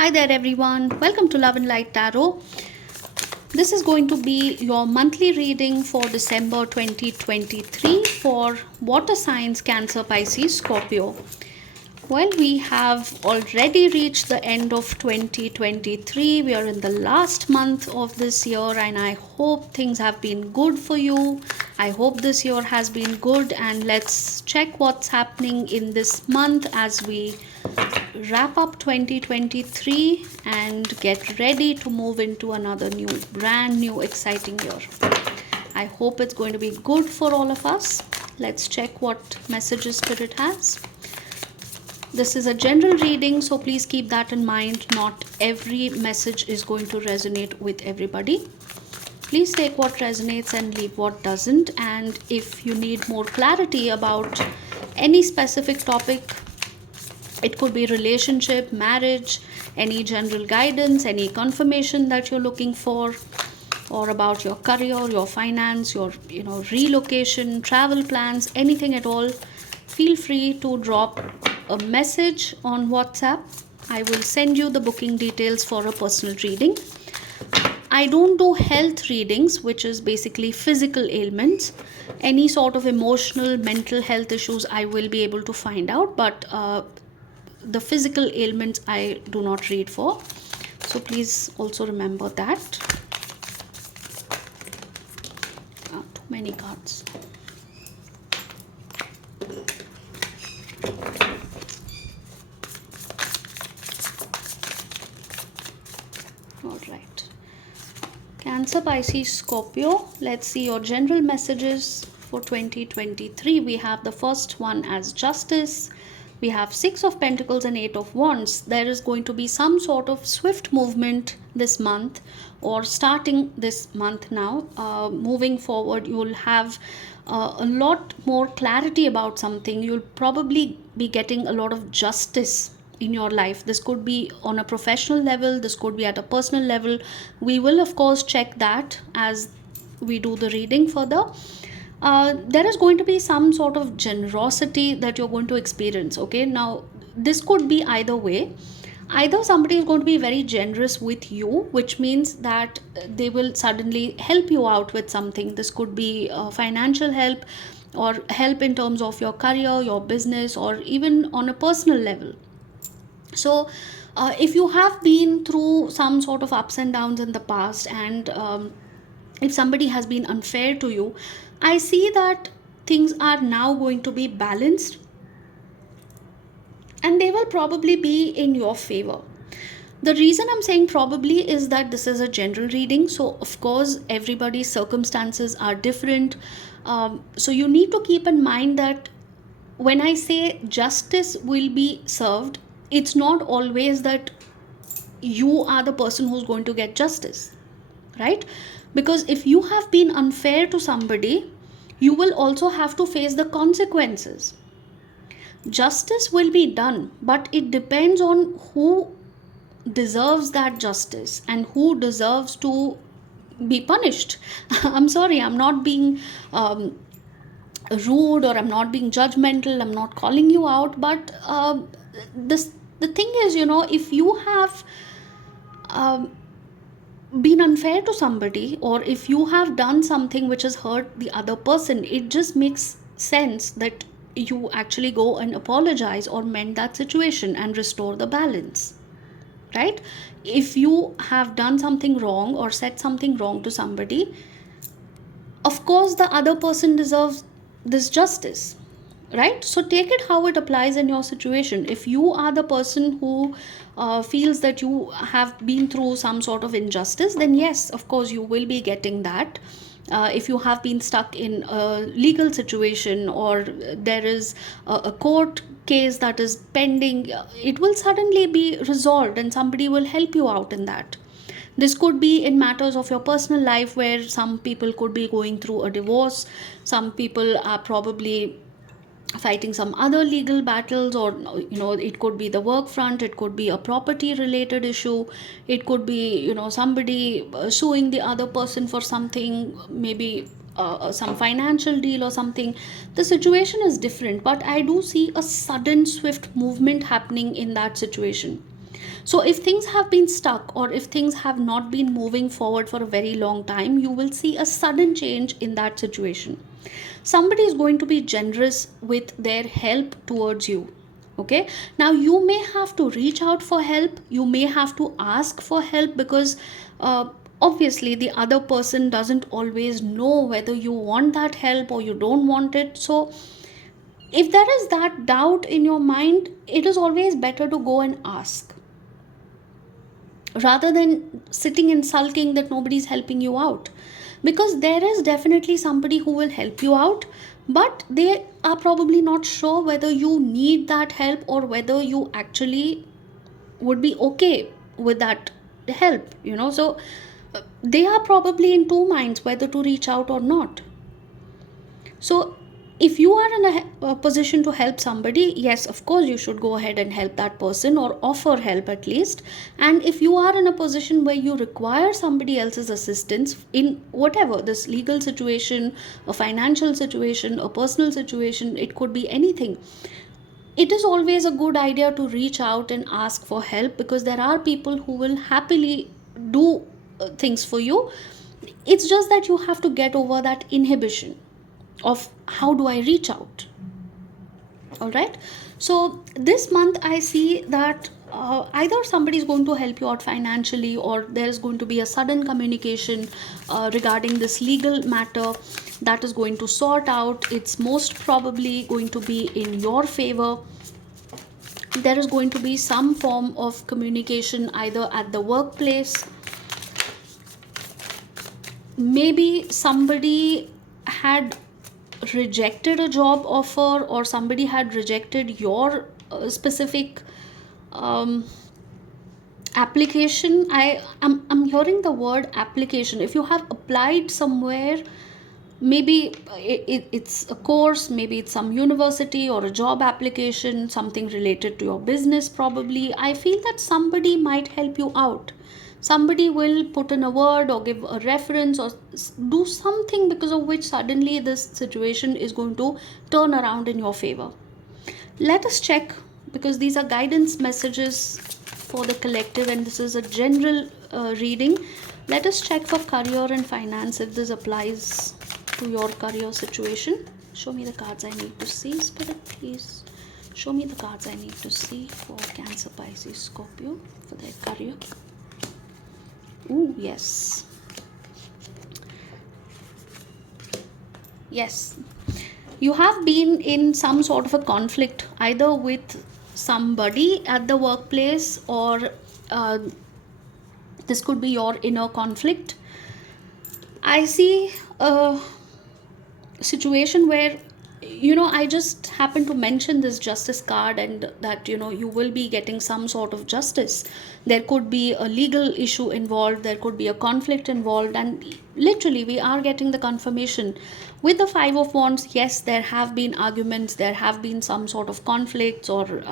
Hi there, everyone. Welcome to Love and Light Tarot. This is going to be your monthly reading for December 2023 for water signs Cancer, Pisces, Scorpio. Well, we have already reached the end of 2023. We are in the last month of this year, and I hope things have been good for you. I hope this year has been good, and let's check what's happening in this month as we wrap up 2023 and get ready to move into another brand new exciting year. I hope it's going to be good for all of us. Let's check what messages Spirit has. This is a general reading, so please keep that in mind. Not every message is going to resonate with everybody. Please take what resonates and leave what doesn't. And if you need more clarity about any specific topic, it could be relationship, marriage, any general guidance, any confirmation that you're looking for, or about your career, your finance, your relocation, travel plans, anything at all, feel free to drop a message on WhatsApp. I will send you the booking details for a personal reading. I don't do health readings, which is basically physical ailments. Any sort of emotional, mental health issues I will be able to find out, but the physical ailments I do not read for. So please also remember that. Too many cards. All right. Cancer, Pisces, Scorpio. Let's see your general messages for 2023. We have the first one as Justice. We have Six of Pentacles and Eight of Wands. There is going to be some sort of swift movement this month, or starting this month now. Moving forward, you will have a lot more clarity about something. You'll probably be getting a lot of justice in your life. This could be on a professional level, this could be at a personal level. We will of course check that as we do the reading further. There is going to be some sort of generosity that you're going to experience. Okay, now this could be either way. Either somebody is going to be very generous with you, which means that they will suddenly help you out with something. This could be financial help, or help in terms of your career, your business, or even on a personal level. So if you have been through some sort of ups and downs in the past, and if somebody has been unfair to you, I see that things are now going to be balanced, and they will probably be in your favor. The reason I'm saying probably is that this is a general reading, so of course everybody's circumstances are different. So you need to keep in mind that when I say justice will be served, it's not always that you are the person who's going to get justice, right? Because if you have been unfair to somebody, you will also have to face the consequences. Justice will be done, but it depends on who deserves that justice and who deserves to be punished. I'm sorry, I'm not being rude, or I'm not being judgmental, I'm not calling you out, but the thing is, if you have been unfair to somebody, or if you have done something which has hurt the other person, it just makes sense that you actually go and apologize or mend that situation and restore the balance, right? If you have done something wrong or said something wrong to somebody, of course the other person deserves this justice, right? So take it how it applies in your situation. If you are the person who feels that you have been through some sort of injustice, then yes, of course you will be getting that. If you have been stuck in a legal situation, or there is a court case that is pending, it will suddenly be resolved and somebody will help you out in that. This could be in matters of your personal life, where some people could be going through a divorce, some people are probably fighting some other legal battles, or it could be the work front, it could be a property related issue, it could be somebody suing the other person for something, maybe some financial deal or something. The situation is different, but I do see a sudden swift movement happening in that situation. So if things have been stuck, or if things have not been moving forward for a very long time, you will see a sudden change in that situation. Somebody is going to be generous with their help towards you. Okay, now you may have to reach out for help, you may have to ask for help, because uh, obviously the other person doesn't always know whether you want that help or you don't want it. So if there is that doubt in your mind, it is always better to go and ask, rather than sitting and sulking that nobody's helping you out. Because there is definitely somebody who will help you out, but they are probably not sure whether you need that help, or whether you actually would be okay with that help, so they are probably in two minds whether to reach out or not. So if you are in a position to help somebody, yes, of course, you should go ahead and help that person, or offer help at least. And if you are in a position where you require somebody else's assistance in whatever, this legal situation, a financial situation, a personal situation, it could be anything, it is always a good idea to reach out and ask for help, because there are people who will happily do things for you. It's just that you have to get over that inhibition of how do I reach out. All right, so this month I see that either somebody is going to help you out financially, or there is going to be a sudden communication regarding this legal matter that is going to sort out. It's most probably going to be in your favor. There is going to be some form of communication either at the workplace. Maybe somebody had rejected a job offer, or somebody had rejected your specific um, application. I'm hearing the word application. If you have applied somewhere, maybe it's a course, maybe it's some university or a job application, something related to your business probably, I feel that somebody might help you out. Somebody will put in a word or give a reference, or do something because of which suddenly this situation is going to turn around in your favor. Let us check, because these are guidance messages for the collective and this is a general reading. Let us check for career and finance if this applies to your career situation. Show me the cards I need to see, Spirit, please. Show me the cards I need to see for Cancer, Pisces, Scorpio for their career. Ooh, yes. Yes. You have been in some sort of a conflict, either with somebody at the workplace, or this could be your inner conflict. I see a situation where I just happen to mention this justice card, and that you will be getting some sort of justice. There could be a legal issue involved, there could be a conflict involved, and literally we are getting the confirmation with the Five of Wands. Yes, there have been arguments, there have been some sort of conflicts, or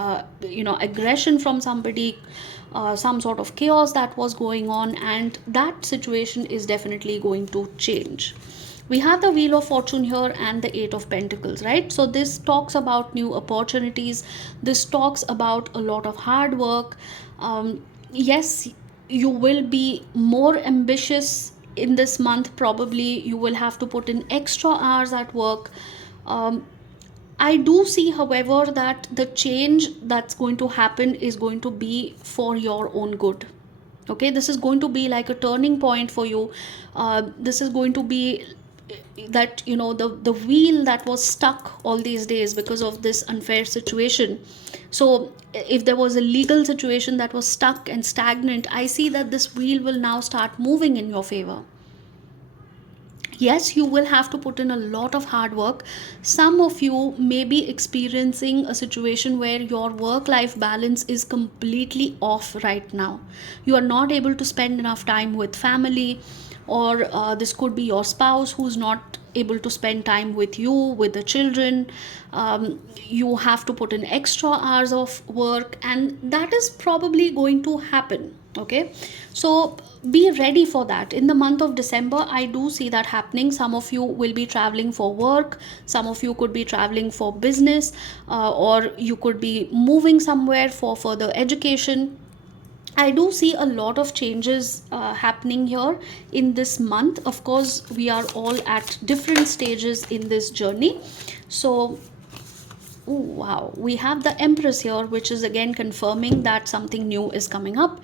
aggression from somebody, some sort of chaos that was going on, and that situation is definitely going to change. We have the Wheel of Fortune here and the Eight of Pentacles, right? So this talks about new opportunities, this talks about a lot of hard work. Yes, you will be more ambitious in this month. Probably you will have to put in extra hours at work. I do see, however, that the change that's going to happen is going to be for your own good. Okay, this is going to be like a turning point for you. This is going to be that the wheel that was stuck all these days because of this unfair situation. So if there was a legal situation that was stuck and stagnant, I see that this wheel will now start moving in your favor. Yes, you will have to put in a lot of hard work. Some of you may be experiencing a situation where your work life balance is completely off right now. You are not able to spend enough time with family, or this could be your spouse who's not able to spend time with you, with the children. You have to put in extra hours of work, and that is probably going to happen. Okay, so be ready for that. In the month of December, I do see that happening. Some of you will be traveling for work, some of you could be traveling for business, or you could be moving somewhere for further education. I do see a lot of changes happening here in this month. Of course, we are all at different stages in this journey. So, ooh, wow, we have the Empress here, which is again confirming that something new is coming up.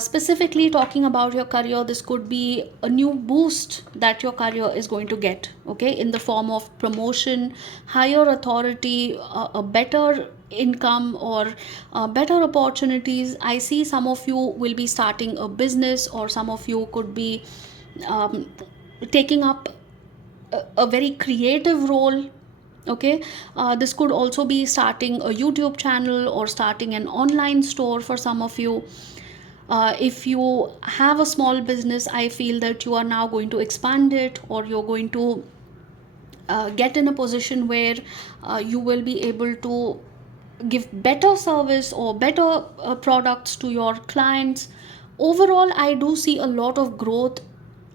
Specifically talking about your career, this could be a new boost that your career is going to get, okay, in the form of promotion, higher authority, a better income, or better opportunities. I see some of you will be starting a business, or some of you could be um, taking up a very creative role. Okay, this could also be starting a YouTube channel or starting an online store for some of you. If you have a small business, I feel that you are now going to expand it, or you're going to get in a position where you will be able to give better service or better products to your clients. Overall, I do see a lot of growth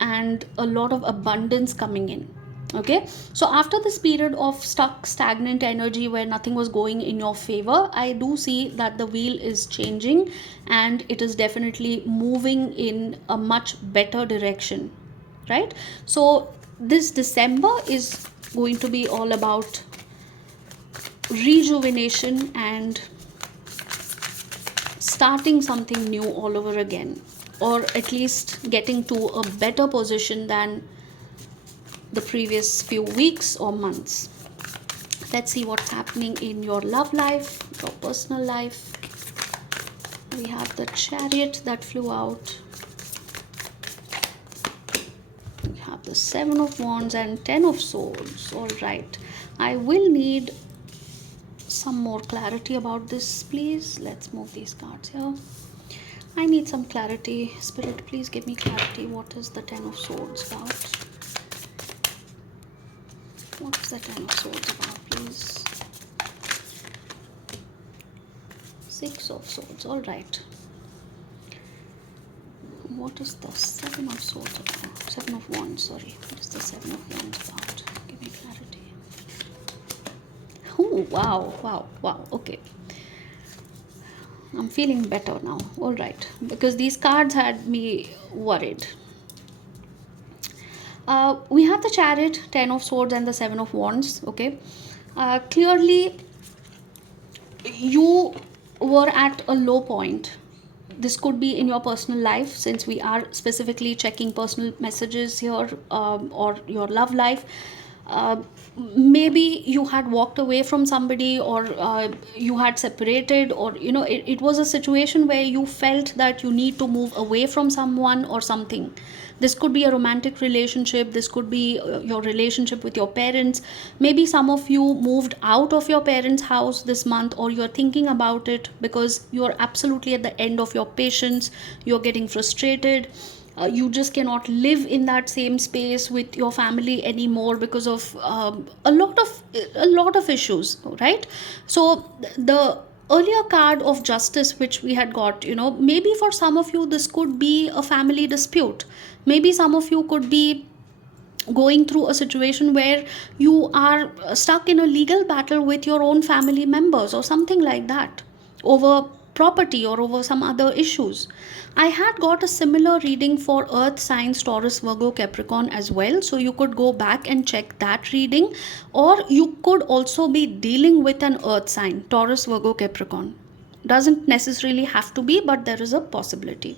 and a lot of abundance coming in. Okay, so after this period of stuck stagnant energy where nothing was going in your favor, I do see that the wheel is changing, and it is definitely moving in a much better direction, right? So this December is going to be all about rejuvenation and starting something new all over again, or at least getting to a better position than the previous few weeks or months. Let's see what's happening in your love life, your personal life. We have the Chariot that flew out. We have the Seven of Wands and Ten of Swords. All right, I will need some more clarity about this, please. Let's move these cards here. I need some clarity. Spirit, please give me clarity. What is the Ten of Swords about? What is the Ten of Swords about, please? Six of Swords. All right. What is the Seven of Swords about? Seven of Wands, sorry. What is the Seven of Wands about? Give me clarity. Oh, wow, wow, wow. Okay. I'm feeling better now. All right. Because these cards had me worried. We have the Chariot, Ten of Swords, and the Seven of Wands. Okay. Clearly, you were at a low point. This could be in your personal life, since we are specifically checking personal messages here, or your love life. Uh, Maybe you had walked away from somebody, or you had separated, or it was a situation where you felt that you need to move away from someone or something. This could be a romantic relationship, this could be your relationship with your parents. Maybe some of you moved out of your parents house this month, or you're thinking about it because you're absolutely at the end of your patience. You're getting frustrated. You just cannot live in that same space with your family anymore because of a lot of issues, right? So the earlier card of Justice which we had got, maybe for some of you this could be a family dispute. Maybe some of you could be going through a situation where you are stuck in a legal battle with your own family members or something like that, over property or over some other issues. I had got a similar reading for Earth signs Taurus, Virgo, Capricorn as well, so you could go back and check that reading. Or you could also be dealing with an Earth sign, Taurus, Virgo, Capricorn. Doesn't necessarily have to be, but there is a possibility.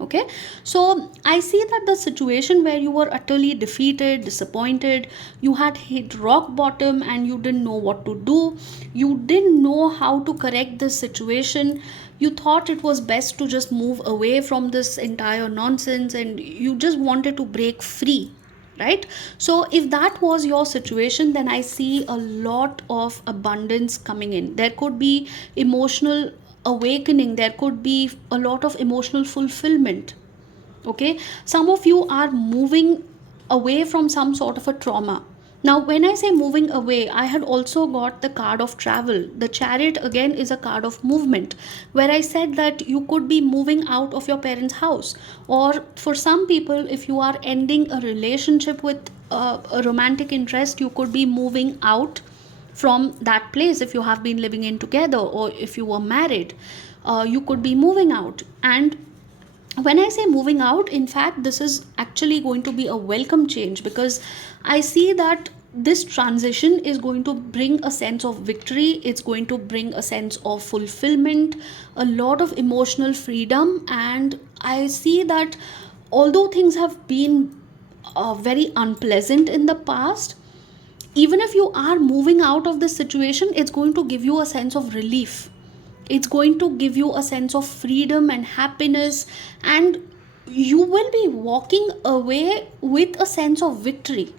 Okay, so I see that the situation where you were utterly defeated, disappointed, you had hit rock bottom and you didn't know what to do, you didn't know how to correct this situation, you thought it was best to just move away from this entire nonsense and you just wanted to break free, right? So if that was your situation, then I see a lot of abundance coming in. There could be emotional awakening, there could be a lot of emotional fulfillment. Okay, some of you are moving away from some sort of a trauma. Now when I say moving away, I had also got the card of travel. The Chariot again is a card of movement, where I said that you could be moving out of your parents house, or for some people, if you are ending a relationship with a romantic interest, you could be moving out from that place if you have been living in together, or if you were married. You could be moving out. And when I say moving out, in fact, this is actually going to be a welcome change, because I see that this transition is going to bring a sense of victory. It's going to bring a sense of fulfillment, a lot of emotional freedom. And I see that although things have been very unpleasant in the past, even if you are moving out of this situation, it's going to give you a sense of relief. It's going to give you a sense of freedom and happiness, and you will be walking away with a sense of victory,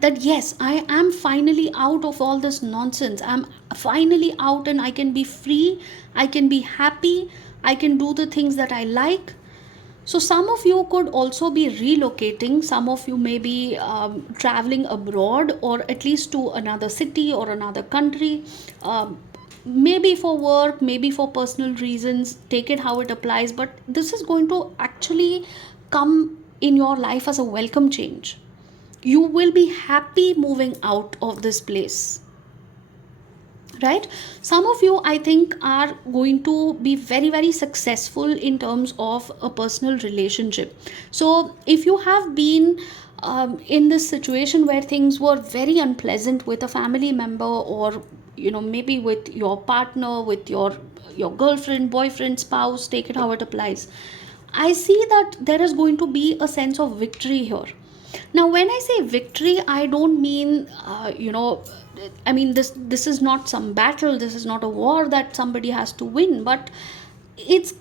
that yes, I am finally out of all this nonsense. I'm finally out, and I can be free, I can be happy, I can do the things that I like. So some of you could also be relocating. Some of you may be traveling abroad, or at least to another city or another country. Maybe for work, maybe for personal reasons. Take it how it applies. But this is going to actually come in your life as a welcome change. You will be happy moving out of this place, right? Some of you, I think, are going to be very, very successful in terms of a personal relationship. So if you have been in this situation where things were very unpleasant with a family member, or maybe with your partner, with your girlfriend, boyfriend, spouse, take it how it applies, I see that there is going to be a sense of victory here. Now, when I say victory, I don't mean, I mean, this is not some battle, this is not a war that somebody has to win, but it's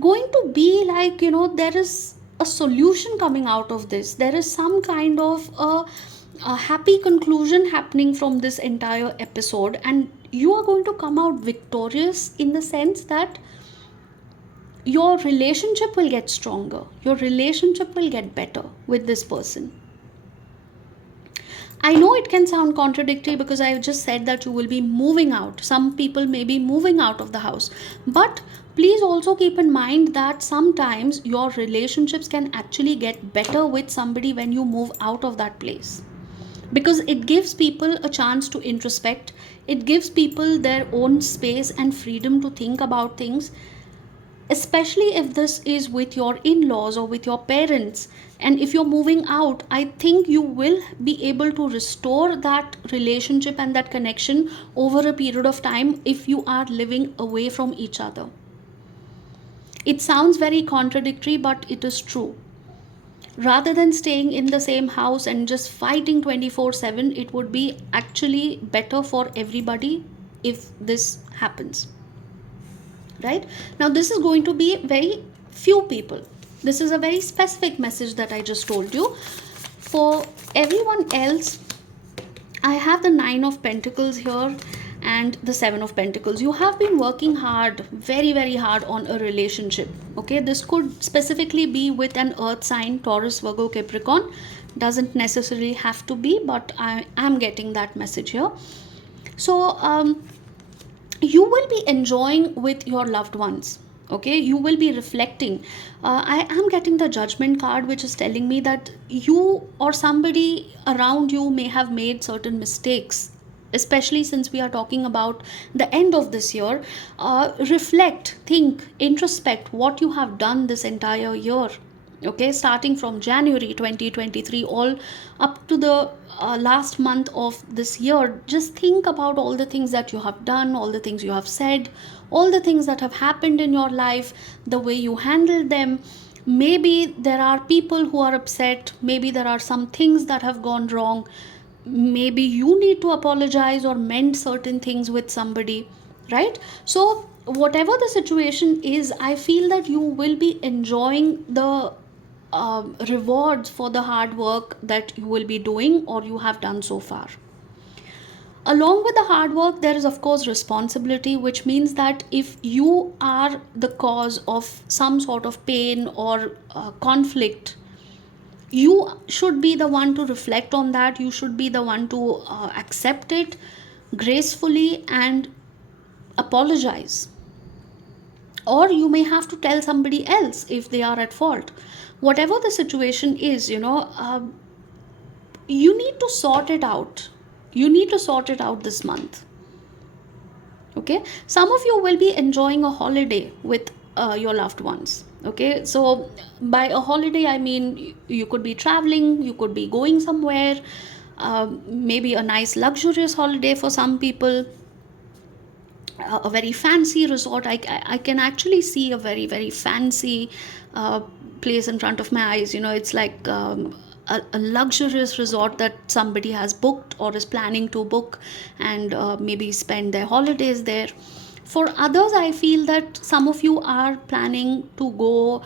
going to be like, there is a solution coming out of this. There is some kind of a happy conclusion happening from this entire episode, and you are going to come out victorious, in the sense that your relationship will get stronger, your relationship will get better with this person. I know it can sound contradictory, because I just said that you will be moving out. Some people may be moving out of the house. But please also keep in mind that sometimes your relationships can actually get better with somebody when you move out of that place. Because it gives people a chance to introspect, it gives people their own space and freedom to think about things, especially if this is with your in-laws or with your parents. And if you're moving out, I think you will be able to restore that relationship and that connection over a period of time if you are living away from each other. It sounds very contradictory, but it is true. Rather than staying in the same house and just fighting 24/7, it would be actually better for everybody if this happens. Right? Now, this is going to be very few people. This is a very specific message that I just told you. For everyone else, I have the 9 of Pentacles here and the 7 of Pentacles. You have been working hard, very, very hard on a relationship. Okay, this could specifically be with an earth sign, Taurus, Virgo, Capricorn. Doesn't necessarily have to be, but I am getting that message here. So, you will be enjoying with your loved ones. Okay, you will be reflecting. I am getting the Judgment card, which is telling me that you or somebody around you may have made certain mistakes, especially since we are talking about the end of this year. Reflect, think, introspect what you have done this entire year. Okay, starting from January 2023 all up to the last month of this year. Just think about all the things that you have done, all the things you have said, all the things that have happened in your life, the way you handled them. Maybe there are people who are upset, maybe there are some things that have gone wrong, maybe you need to apologize or mend certain things with somebody, right? So whatever the situation is, I feel that you will be enjoying the rewards for the hard work that you will be doing or you have done so far. Along with the hard work, there is of course responsibility, which means that if you are the cause of some sort of pain or conflict, you should be the one to reflect on that. You should be the one to accept it gracefully and apologize. Or you may have to tell somebody else if they are at fault. Whatever the situation is, you need to sort it out. You need to sort it out this month. Okay, some of you will be enjoying a holiday with your loved ones. Okay, so by a holiday I mean you could be traveling, you could be going somewhere, maybe a nice luxurious holiday for some people, a very fancy resort. I can actually see a very very fancy uh, place in front of my eyes. You know, it's like a luxurious resort that somebody has booked or is planning to book, and maybe spend their holidays there. For others, I feel that some of you are planning to go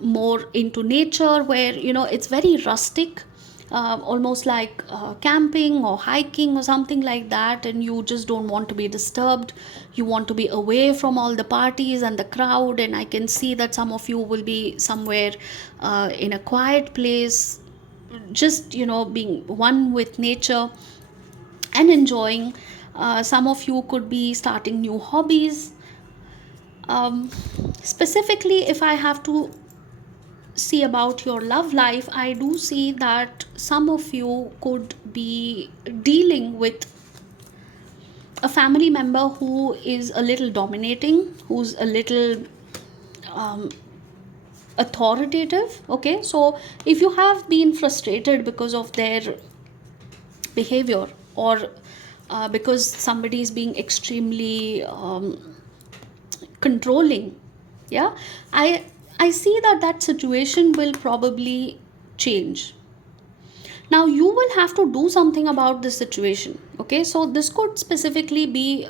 more into nature, where you know it's very rustic, almost like camping or hiking or something like that, and you just don't want to be disturbed. You want to be away from all the parties and the crowd, and I can see that some of you will be somewhere in a quiet place, just you know being one with nature and enjoying. Some of you could be starting new hobbies. Specifically, if I have to see about your love life, I do see that some of you could be dealing with a family member who is a little dominating, who's a little um, authoritative. Okay, so if you have been frustrated because of their behavior, or because somebody is being extremely controlling, yeah, I see that that situation will probably change. Now you will have to do something about this situation. Okay, so this could specifically be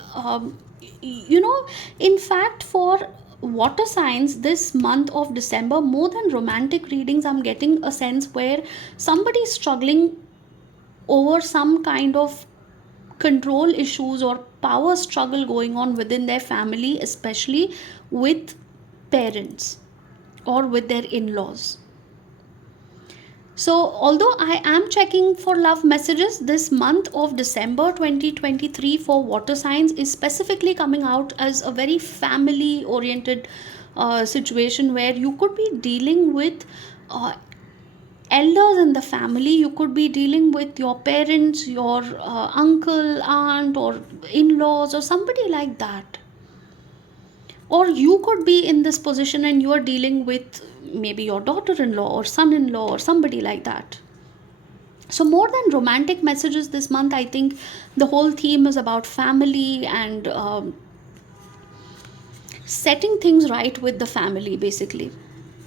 you know, in fact, for water signs this month of December, more than romantic readings, I'm getting a sense where somebody is struggling over some kind of control issues or power struggle going on within their family, especially with parents or with their in-laws. So, although I am checking for love messages, this month of December 2023 for water signs is specifically coming out as a very family oriented situation, where you could be dealing with uh, elders in the family. You could be dealing with your parents, your uncle, aunt, or in laws, or somebody like that. Or you could be in this position and you are dealing with maybe your daughter in law or son in law or somebody like that. So, more than romantic messages this month, I think the whole theme is about family and setting things right with the family, basically.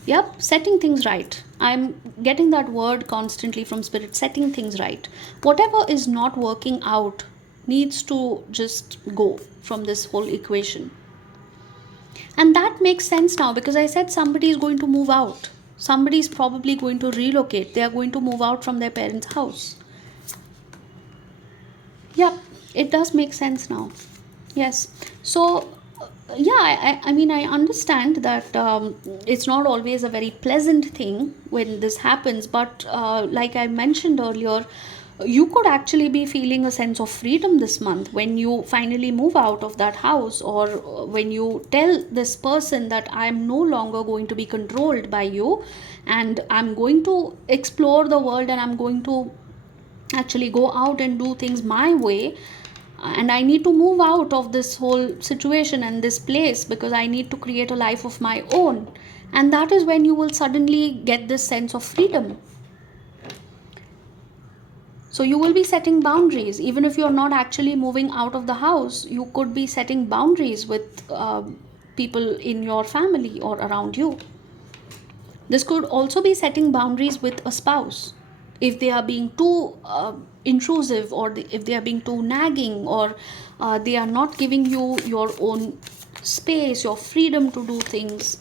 Yep, setting things right. I'm getting that word constantly from spirit, setting things right. Whatever is not working out needs to just go from this whole equation. And that makes sense now, because I said somebody is going to move out. Somebody is probably going to relocate. They are going to move out from their parents' house. Yep, it does make sense now. Yes. So, yeah, I mean, I understand that it's not always a very pleasant thing when this happens, but like I mentioned earlier, you could actually be feeling a sense of freedom this month when you finally move out of that house, or when you tell this person that I'm no longer going to be controlled by you, and I'm going to explore the world, and I'm going to actually go out and do things my way, and I need to move out of this whole situation and this place because I need to create a life of my own. And that is when you will suddenly get this sense of freedom. So you will be setting boundaries. Even if you're not actually moving out of the house, you could be setting boundaries with people in your family or around you. This could also be setting boundaries with a spouse. If they are being too intrusive, or if they are being too nagging, or they are not giving you your own space, your freedom to do things.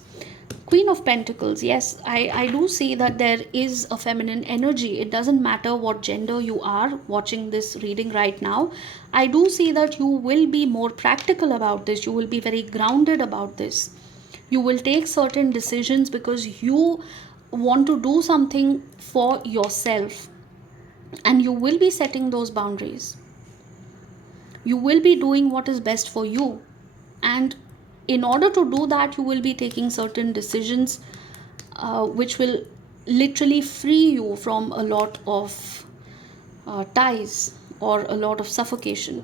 Queen of Pentacles, yes, I do see that there is a feminine energy. It doesn't matter what gender you are watching this reading right now. I do see that you will be more practical about this. You will be very grounded about this. You will take certain decisions because you want to do something for yourself, and you will be setting those boundaries. You will be doing what is best for you, and in order to do that, you will be taking certain decisions which will literally free you from a lot of ties or a lot of suffocation.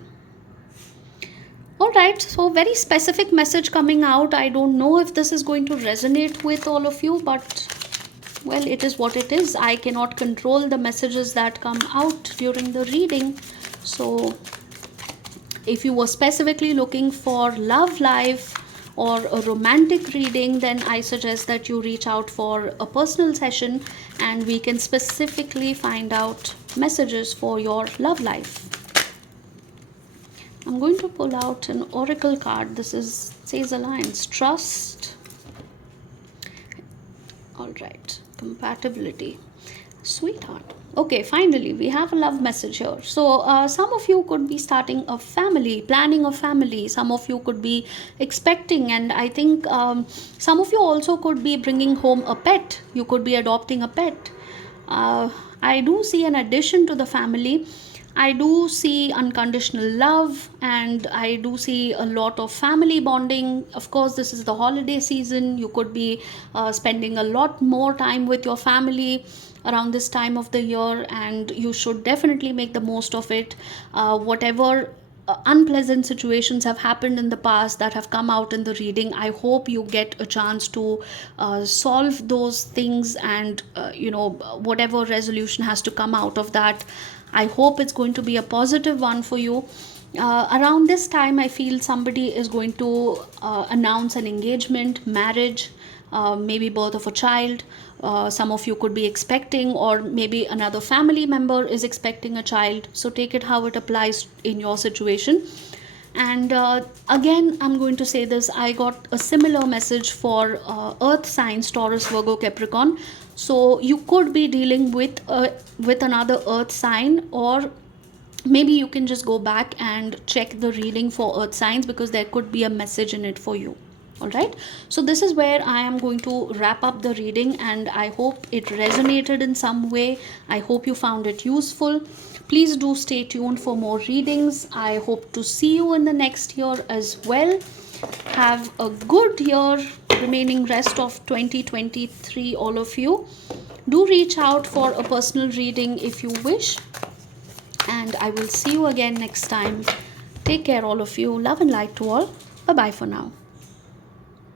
All right, so very specific message coming out. I don't know if this is going to resonate with all of you, but well, it is what it is. I cannot control the messages that come out during the reading. So if you were specifically looking for love life or a romantic reading, then I suggest that you reach out for a personal session and we can specifically find out messages for your love life. I'm going to pull out an oracle card. This is says alliance, trust. All right, compatibility, sweetheart. Okay, finally we have a love message here. So some of you could be starting a family, planning a family. Some of you could be expecting, and I think some of you also could be bringing home a pet. You could be adopting a pet. I do see an addition to the family. I do see unconditional love, and I do see a lot of family bonding. Of course, this is the holiday season. You could be spending a lot more time with your family around this time of the year, and you should definitely make the most of it. Whatever unpleasant situations have happened in the past that have come out in the reading, I hope you get a chance to solve those things, and whatever resolution has to come out of that, I hope it's going to be a positive one for you. Around this time, I feel somebody is going to announce an engagement, marriage, maybe birth of a child. Some of you could be expecting, or maybe another family member is expecting a child. So take it how it applies in your situation. And again, I'm going to say this, I got a similar message for earth signs, Taurus, Virgo, Capricorn. So you could be dealing with another earth sign, or maybe you can just go back and check the reading for earth signs, because there could be a message in it for you. All right, so this is where I am going to wrap up the reading, and I hope it resonated in some way. I hope you found it useful. Please do stay tuned for more readings. I hope to see you in the next year as well. Have a good year, remaining rest of 2023, all of you. Do reach out for a personal reading if you wish, and I will see you again next time. Take care, all of you. Love and light to all. Bye bye for now.